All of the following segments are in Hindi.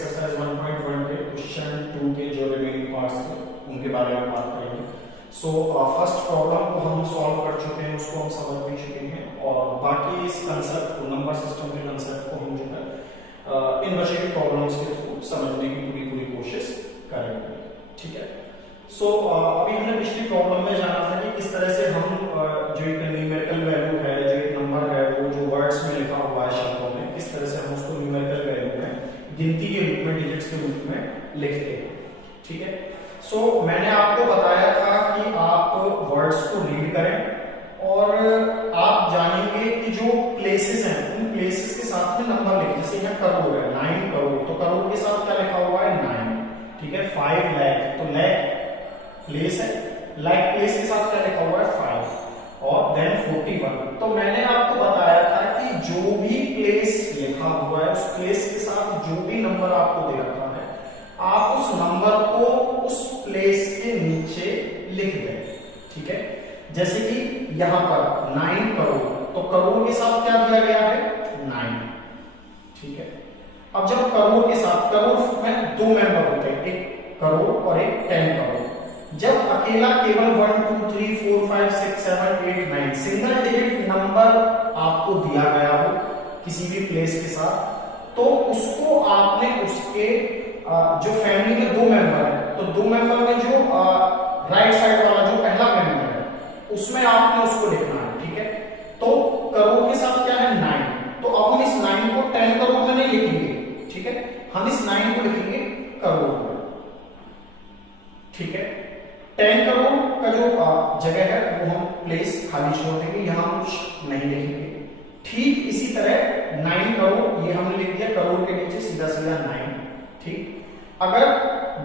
एक्सरसाइज 1.1 के क्वेश्चन 2 के जो रिमेनिंग पार्ट्स थे उनके बारे में बात करेंगे। सो फर्स्ट प्रॉब्लम को हम सॉल्व कर चुके हैं, उसको हम समझ भी चुके हैं और बाकी इस कंसेप्ट को, नंबर सिस्टम के कंसेप्ट को हम जो है इन बचे के प्रॉब्लम्स के थ्रू समझने की पूरी कोशिश करेंगे। ठीक है। सो अभी हमने पिछली प्रॉब्लम में जाना था कि किस तरह से हम जो एक न्यूमेरिकल वैल्यू है, जो एक नंबर है, वो जो वर्ड्स में लिखा हुआ है शब्दों में, किस तरह से हम उसको न्यूमेरिकल वैल्यू में गिनती के रूप में, डिजिट्स के रूप में लिखते हैं। ठीक है। सो मैंने आपको बताया था कि आप वर्ड्स को रीड करें और आप जानेंगे कि जो प्लेसेस हैं उन प्लेसेस के साथ में नंबर लिखें। जैसे यहाँ करोड़ है, 9 करोड़, तो करोड़ के साथ क्या लिखा हुआ है? 9। ठीक है। 5 लाख, तो लाख प्लेस है, लाख प्लेस के साथ क्या लिखा हुआ है? 5। और देन 41। तो मैंने आपको बताया था कि जो भी प्लेस लिखा हुआ है उस प्लेस के साथ जो भी नंबर आपको दे रखा है, आप उस नंबर को उस प्लेस के नीचे लिख दें। ठीक है। जैसे कि यहां पर 9 करोड़, तो करोड़ के साथ क्या दिया गया है? 9। ठीक है। अब जब करोड़ के साथ, करोड़ में 2 मेंबर होते हैं, एक करोड़ और एक 10 करोड़। जब अकेला केवल 1 2 3 4 5 6 7 8 9 सिंगल डिजिट नंबर आपको दिया गया हो किसी भी प्लेस के साथ, तो उसको आपने उसके जो फैमिली में 2 मेंबर है, तो 2 मेंबर में जो राइट साइड वाला जो पहला मेंबर है उसमें आपने उसको लिखना है। ठीक है। तो करोड़ के साथ क्या है? 9। तो अब हम इस 9 को 10 करोड़ में नहीं लिखेंगे। ठीक है। हम इस 9 को लिखेंगे करोड़ में। ठीक है। 10 करोड़ का जो जगह है वो हम प्लेस खाली छोड़ देंगे, यहां कुछ नहीं लिखेंगे। ठीक इसी तरह 9 करोड़ ये हमने लिख दिया, करोड़ के नीचे सीधा सीधा 9। ठीक। अगर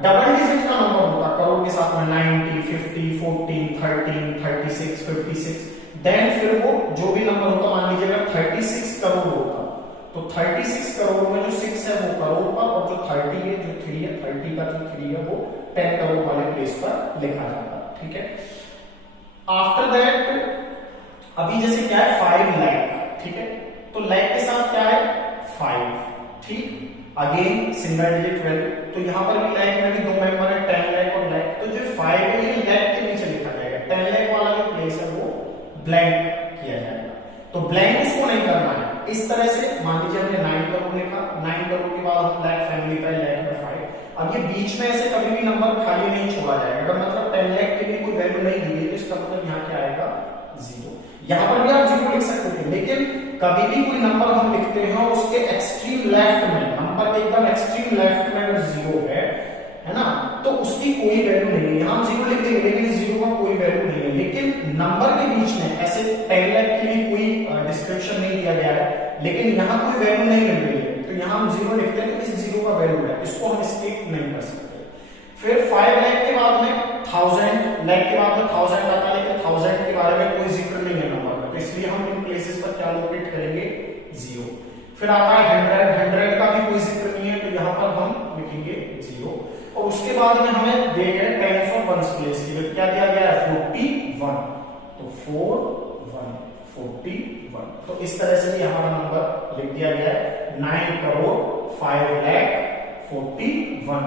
डबल डिजिट का नंबर होता करोड़ के साथ में 90 50 14 13 36 56, देन फिर वो जो भी नंबर होता, मान लीजिए अगर 36 करोड़ होता तो 36 करोड़ में जो 6 है वो करोड़ पर, और जो 30 है, जो 3 है, 30 का जो 3 है वो 10 करोड़ वाले प्लेस पर लिखा जाता। ठीक है। आफ्टर दैट अभी जैसे क्या है? 5 लाख। ठीक है। तो लाख के साथ क्या है? 5। ठीक। अगेन सिंगल डिजिट वैल्यू, तो यहां पर भी लाख में भी 2 मेंबर है, 10 लाख और लाख। तो जो 5 है ये लाख के नीचे लिखा जाएगा, 10 लाख वाला जो प्लेस है वो ब्लैंक किया जाएगा। तो ब्लैंक उसको नहीं करना है। इस तरह से मान लीजिए हमने 9 करोड़ लिखा, 9 करोड़ के बाद हम लाख फैमिली का लाख में 5। अब ये बीच में ऐसे कभी भी नंबर खाली नहीं छोड़ा जाएगा। अगर मतलब 10 लाख के लिए कोई वैल्यू नहीं दी है तो इसका मतलब यहाँ क्या आएगा? 0। यहां पर भी आप 0 लिख सकते थे, लेकिन कभी भी कोई नंबर हम लिखते हैं उसके एक्सट्रीम लेफ्ट में, नंबर के एकदम एक्सट्रीम लेफ्ट में अगर 0 है ना, तो उसकी कोई वैल्यू नहीं है। यहां हम 0 लिख देंगे लेकिन 0 का कोई वैल्यू नहीं है। लेकिन नंबर के बीच में ऐसे 10 लाख के लिए कोई डिस्क्रिप्शन नहीं दिया गया है, लेकिन यहां कोई वैल्यू नहीं मिल रही है, तो यहां हम 0 लिखते हैं तो इस 0 का वैल्यू है, इसको हम स्किप नहीं कर सकते। फिर 5 लाख के बाद में 1000 लाख के बाद में 1000 आता है, लेकिन 1000 के बारे में कोई जिक्र नहीं है नंबर में, तो इसलिए हम इन प्लेसेस पर क्या लोकेट करेंगे? 0। फिर आता है 100 का भी कोई जिक्र नहीं है, तो यहां पर हम लिखेंगे 0। और उसके बाद में हमें दिए गए टेंस और वंस प्लेस के लिए क्या दिया गया है? 41। तो 41। तो इस तरह से भी हमारा नंबर लिख दिया गया है 9 करोड़ 5 लाख 41।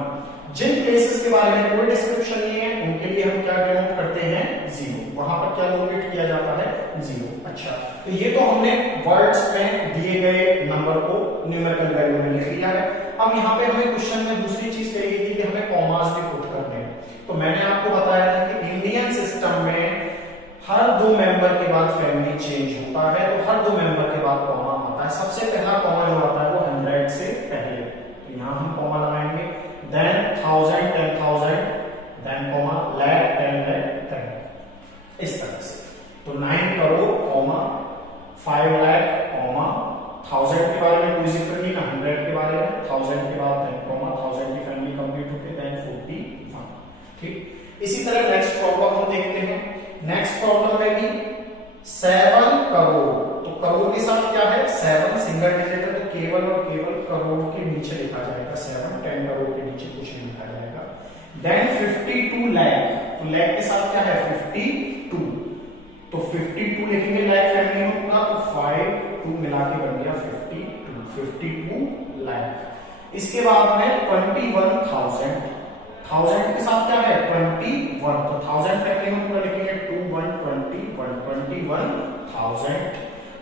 जिन प्लेसेस के बारे में कोई डिस्क्रिप्शन नहीं है उनके लिए हम क्या डिनोट करते हैं? 0। वहां पर क्या लोकेट किया जाता है? 0। अच्छा, तो ये तो हमने वर्ड्स में दिए गए नंबर को न्यूमेरिकल वैल्यू में लिख लिया है। अब यहाँ पे हमें क्वेश्चन में दूसरी चीज कही गई थी कि हमें कॉमास भी पुट करने हैं। तो मैंने आपको बताया था कि इंडियन सिस्टम में हर 2 मेंबर के बाद फैमिली चेंज होता है, तो हर 2 मेंबर के बाद कॉमा आता है। सबसे पहला कॉमा जो आता है वो 100 से पहले, तो यहाँ हम कॉमा लगाएंगे, then 1000 10,000, then comma lakh 10 lakh 10, इस तरह से। तो 9 करोड़ कॉमा 5 लाख कॉमा 1000 के बारे में कोई जिक्र नहीं, ना 100 के बारे में, 1000 के बाद देन कॉमा 1000 की फैमिली कंप्लीट होके देन 41। ठीक। इसी तरह नेक्स्ट प्रॉब्लम हम देखते हैं। नेक्स्ट प्रॉब्लम में भी 7 करोड़, तो करोड़ के साथ क्या है? 7 सिंगल डिजिट है, तो केवल और केवल करोड़ के नीचे लिखा जाएगा 7, 10 करोड़ के नीचे कुछ नहीं लिखा जाएगा। देन 52 लाख, तो लाख के साथ क्या है? 52, तो 52 लिखेंगे लाख फैमिली में पूरा, तो 5 2 मिला के बन गया 52 लाख। इसके बाद में 21,000, 1000 के साथ क्या है 21, तो 1000 फैक्टरी में पूरा लिखेंगे 21,1000।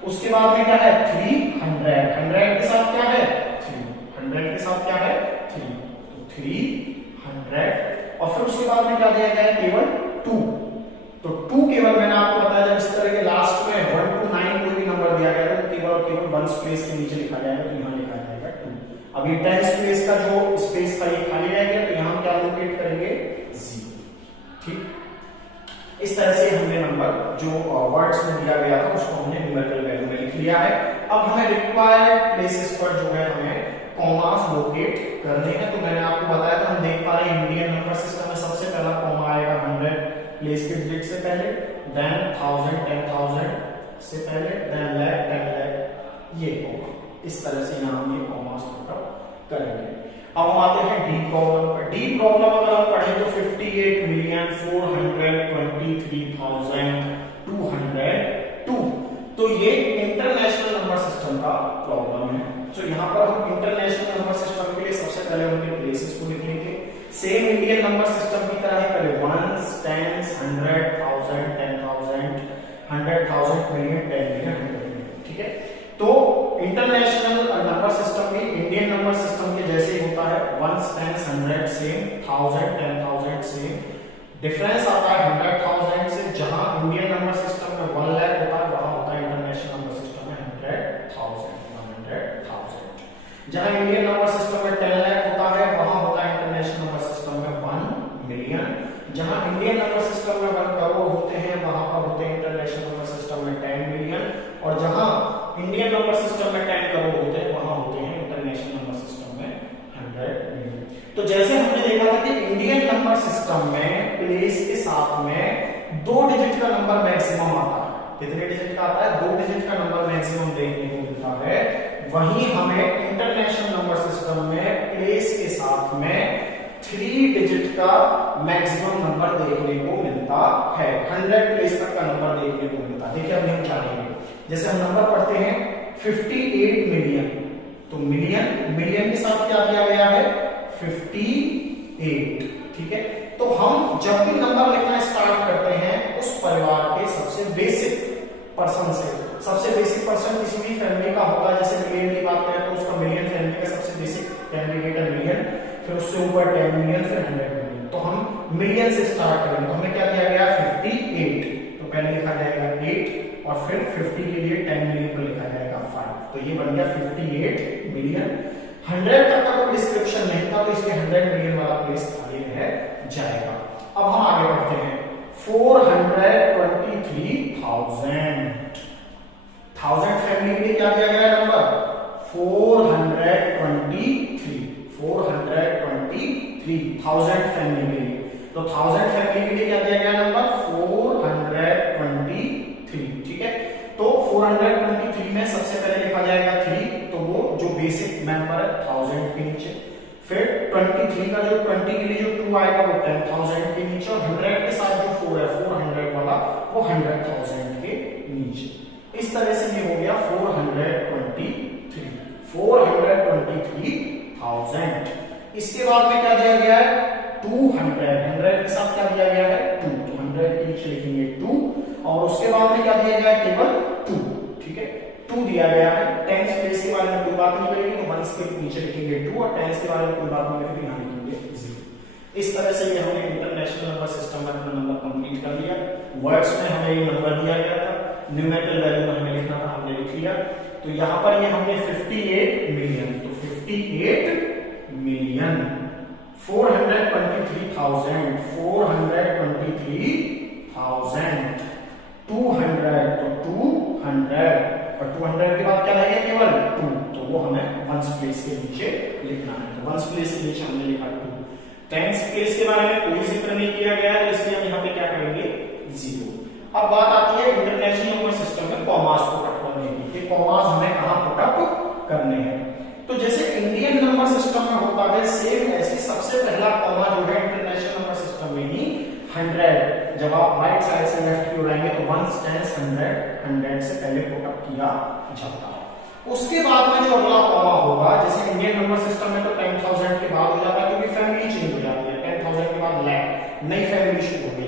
उसके बाद में क्या है 300, 100 के साथ क्या है 3, 100 के साथ क्या है 3, तो 300। और फिर उसके बाद में क्या दिया गया है केवल 2, तो 2 केवल मैंने आपको बताया जब इस तरह के लास्ट में 1 to 9 कोई भी नंबर दिया गया तो केवल और केवल 1 स्पेस के नीचे लिखा जाएगा, तो यहाँ लिखा जाएगा 2। अब ये 10 स्पेस का जो स्पेस था ये खाली रह गया, तो यहाँ क्या लोकेट करेंगे 0। ठीक, इस तरह से हमने नंबर जो वर्ड्स में दिया गया था उसको हमने न्यूमेरिकल वैल्यू में लिख लिया है। अब हमें रिक्वायर्ड प्लेसेस पर जो है हमें कॉमास लोकेट करने हैं। तो मैंने आपको बताया था, हम देख पा रहे हैं इंडियन नंबर सिस्टम में सबसे पहला कॉमा आएगा 100 प्लेस के डिजिट से पहले, देन 1000 10,000 से पहले, देन lakh 10 lakh, ये कॉमा इस तरह से यहाँ हम ये कॉमास पुटअप करेंगे। अब हम आते हैं डी प्रॉब्लम पर। डी प्रॉब्लम अगर हम पढ़ें तो 58,423,202, तो ये इंटरनेशनल नंबर सिस्टम का प्रॉब्लम है। तो यहाँ पर हम इंटरनेशनल नंबर सिस्टम के लिए सबसे पहले उनके प्लेसेस को लिख लेंगे, सेम इंडियन नंबर सिस्टम की तरह ही करें, ones, tens, 100, 1000, 10,000, 100,000, million, 10 million, 100 million. ठीक है, तो इंटरनेशनल नंबर सिस्टम भी इंडियन नंबर सिस्टम के जैसे ही होता है, ones, tens, 100 same, 1000, 10,000 same. Difference आता है 100,000 से, जहां इंडियन नंबर सिस्टम में 1 लाख होता है वहां होता है इंटरनेशनल नंबर सिस्टम में 100,000, 100,000। जहां इंडियन नंबर सिस्टम में 10 लाख होता है वहां होता है इंटरनेशनल नंबर सिस्टम में 1 मिलियन। जहां इंडियन नंबर सिस्टम में 1 करोड़ होते हैं वहां पर होते हैं इंटरनेशनल नंबर सिस्टम में 10 मिलियन, और जहां इंडियन नंबर सिस्टम में 10 करोड़ होते हैं वहां होते हैं इंटरनेशनल नंबर सिस्टम में 100 मिलियन। तो जैसे हमने देखा था कि इंडियन नंबर सिस्टम में प्लेस के साथ में 2 डिजिट का नंबर मैक्सिमम आता है। कितने डिजिट का आता है 2 डिजिट का नंबर मैक्सिमम देखने को मिलता है। वहीं हमें इंटरनेशनल नंबर सिस्टम में प्लेस के साथ में 3 डिजिट का मैक्सिमम नंबर देखने को मिलता है, 100 प्लेस तक का नंबर देखने को मिलता है। देखिए अभी हम जानेंगे, जैसे हम नंबर पढ़ते हैं 58 मिलियन, तो मिलियन के साथ क्या दिया गया है 58। ठीक है, तो हम जब भी नंबर लिखना स्टार्ट करते हैं उस परिवार के सबसे बेसिक पर्सन से, सबसे बेसिक पर्सन किसी भी फैमिली का होता है। जैसे मिलियन की बात करें तो उसका मिलियन फैमिली का सबसे बेसिक कैंडिडेट मिलियन, फिर उससे ऊपर 10 मिलियन, फिर 100 मिलियन। तो हम मिलियन से स्टार्ट करेंगे, तो हमें क्या दिया गया 58, तो पहले लिखा जाएगा 8 और फिर 50 के लिए 10 मिलियन पर लिखा जाएगा 5, तो ये बन गया 58 मिलियन। 100 तक का कोई डिस्क्रिप्शन नहीं था तो इसलिए 100 मिलियन वाला प्लेस खाली रह जाएगा। अब हम आगे बढ़ते हैं 423,000, 1000 फैमिली के लिए क्या दिया गया नंबर 423,1000 फैमिली के लिए, तो 1000 फैमिली के लिए क्या दिया गया नंबर 423। ठीक है, तो 423 में सबसे पहले लिखा जाएगा 3, तो वो जो बेसिक मेंबर है 1000 के नीचे, फिर 23 का जो 20 के लिए जो 2 आएगा वो 10,000 के नीचे, और 100 के साथ जो 4 है 400 वाला वो 100,000 के नीचे। इस तरह से ये हो गया 423,000। इसके बाद में क्या दिया गया है 200, 100 के साथ क्या दिया गया है 2, तो 100 के नीचे लिखेंगे 2, और उसके बाद में क्या दिया गया है केवल 2। ठीक है, 2 दिया गया है। टेंस प्लेस के बारे में कोई बात नहीं करेंगे, तो वंस के नीचे लिखेंगे 2, और टेंस के बारे में कोई बात नहीं करेंगे, यहाँ लिखेंगे 0। इस तरह से ये हमने इंटरनेशनल नंबर सिस्टम में अपना नंबर कंप्लीट कर लिया। वर्ड्स में हमें ये नंबर दिया गया था, न्यूमेरिकल वैल्यू में हमें लिखना था, हमने लिख लिया। तो यहाँ पर ये हमने 58 मिलियन, तो 58 मिलियन 423,000, 423,000, 200, तो 200, और 200 के बाद क्या लगेगा केवल 2, तो वो हमें वंस प्लेस के नीचे लिखना है, तो वंस प्लेस के नीचे हमने लिखा 2। टेंस प्लेस के बारे में कोई जिक्र नहीं किया गया है, तो इसलिए हम यहाँ पे क्या करेंगे 0। अब बात आती है इंटरनेशनल नंबर सिस्टम में कॉमास पुटअप करने की, कि कॉमास हमें कहां पुटअप करने हैं। तो जैसे इंडियन नंबर सिस्टम में होता है सेम ऐसे सबसे पहला कॉमा जो है इंटरनेशनल नंबर सिस्टम में ही 100, जब आप राइट साइड से लेफ्ट की ओर आएंगे तो 1 10 100 से पहले पुटअप किया जाता है। उसके बाद में जो अगला कॉमा होगा, जैसे इंडियन नंबर सिस्टम में तो 10,000 के बाद हो जाता है क्योंकि फैमिली चेंज हो जाती है, 10,000 के बाद लैख, नई फैमिली शुरू हो गई।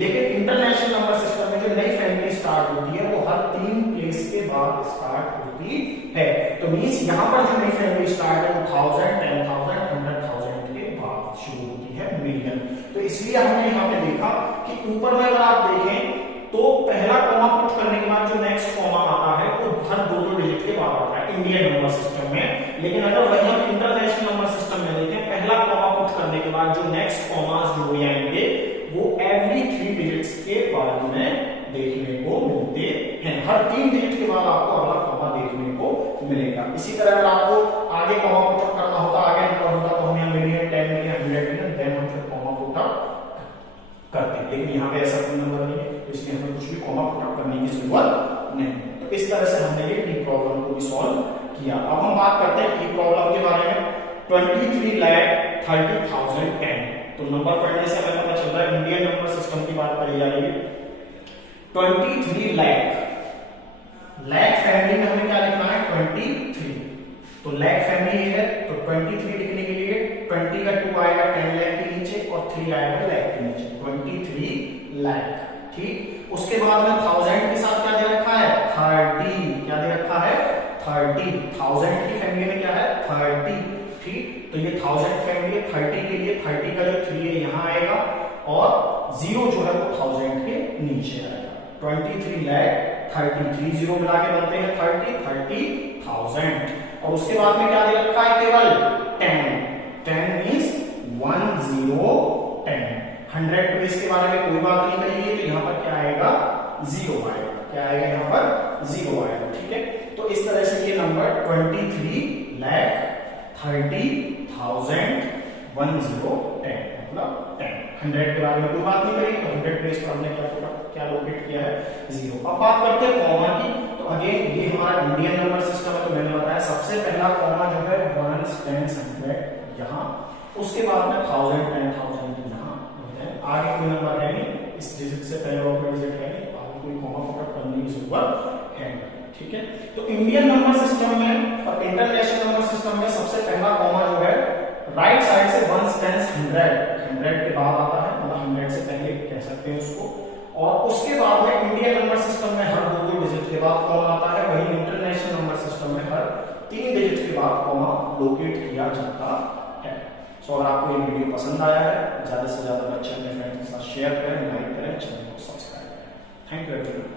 लेकिन इंटरनेशनल नंबर सिस्टम में जो नई फैमिली स्टार्ट होती है वो हर 3 प्लेस के बाद स्टार्ट होती है। तो मींस यहां पर जो नई फैमिली स्टार्ट है वो 1000, 10,000, 100,000 के बाद शुरू होती है मिलियन। तो इसलिए हमने यहाँ पे देखा कि ऊपर में अगर आप देखें तो पहला कॉमा पुट करने के बाद जो नेक्स्ट कॉमा आता है वो हर 2-2 डिजिट के बाद आता है इंडियन नंबर सिस्टम में। लेकिन अगर वही हम इंटरनेशनल नंबर सिस्टम में देखें, पहला कॉमा पुट करने के बाद जो नेक्स्ट कॉमास जो भी आएंगे वो एवरी 3 डिजिट्स के बाद में देखने को मिलते हैं। हर 3 डिजिट के बाद आपको अगला कॉमा देखने को मिलेगा। इसी तरह अगर आपको आगे कॉमा पुट करना होता, आगे नंबर होता तो हम मिलियन, 10 मिलियन, 100 मिलियन, देन हम फिर कॉमा पुट करते हैं। लेकिन यहाँ पे ऐसा कोई नंबर नहीं है, इसलिए हमें कुछ भी कॉमा पुट करने की जरूरत नहीं। तो इस तरह से हमने ये टी प्रॉब्लम को भी सॉल्व किया। अब हम बात करते हैं टी प्रॉब्लम के बारे में। 23,30,010 तो नंबर पढ़ने से हमें पता चलता है इंडियन नंबर सिस्टम की बात करी जा रही है। 23 लाख फैमिली में हमें क्या लिखना है 23। तो लाख फैमिली है तो 23 लिखने के लिए 20 का 2 आएगा 10 लाख के नीचे और 3 आएगा लाख के नीचे, 23 लाख। ठीक, उसके बाद में 1000 के साथ क्या दे रखा है 30। क्या दे रखा है 30। 1000 की फैमिली में क्या है 30। ठीक, तो ये 1000 फैमिली है, 30 के लिए 30 का जो 3 है यहाँ आएगा और 0 जो है वो 1000 के नीचे आएगा। 23 लाख 30 0 मिला के बनते हैं 30,000। और उसके बाद में क्या दे रखा है केवल 10 मींस 1010। 100 प्लेस के बारे में कोई बात नहीं कही है, तो यहाँ पर क्या आएगा 0 आएगा। क्या आएगा यहाँ पर 0 आएगा। ठीक है, तो इस तरह से ये नंबर 23,30,1010 मतलब 10। 100 के बारे में कोई बात नहीं करी, तो 100 प्लेस पर हमने क्या लोकेट किया है 0। अब बात करते हैं कॉमा की। तो अगेन ये हमारा इंडियन नंबर सिस्टम है, तो मैंने बताया सबसे पहला कॉमा जो है 1 10 100 यहाँ, उसके बाद में 1000 10,000 यहाँ होते हैं। आगे कोई नंबर है नहीं, इस डिजिट से पहले और कोई डिजिट है नहीं, आगे कोई कॉमा पुट करने की जरूरत है। ठीक है, तो इंडियन नंबर सिस्टम में और इंटरनेशनल नंबर सिस्टम में सबसे पहला कॉमा जो है राइट साइड से 1 10 100 के बाद आता है, मतलब 100 से पहले कह सकते हैं उसको। और उसके बाद में इंडियन नंबर सिस्टम में हर 2-2 डिजिट के बाद कॉमा आता है, वही इंटरनेशनल नंबर सिस्टम में हर 3 डिजिट के बाद कॉमा लोकेट किया जाता है। सो अगर आपको ये वीडियो पसंद आया है, ज्यादा से ज्यादा बच्चे अपने फ्रेंड्स के साथ शेयर करें, लाइक करें, चैनल को सब्सक्राइब करें। Thank you everyone.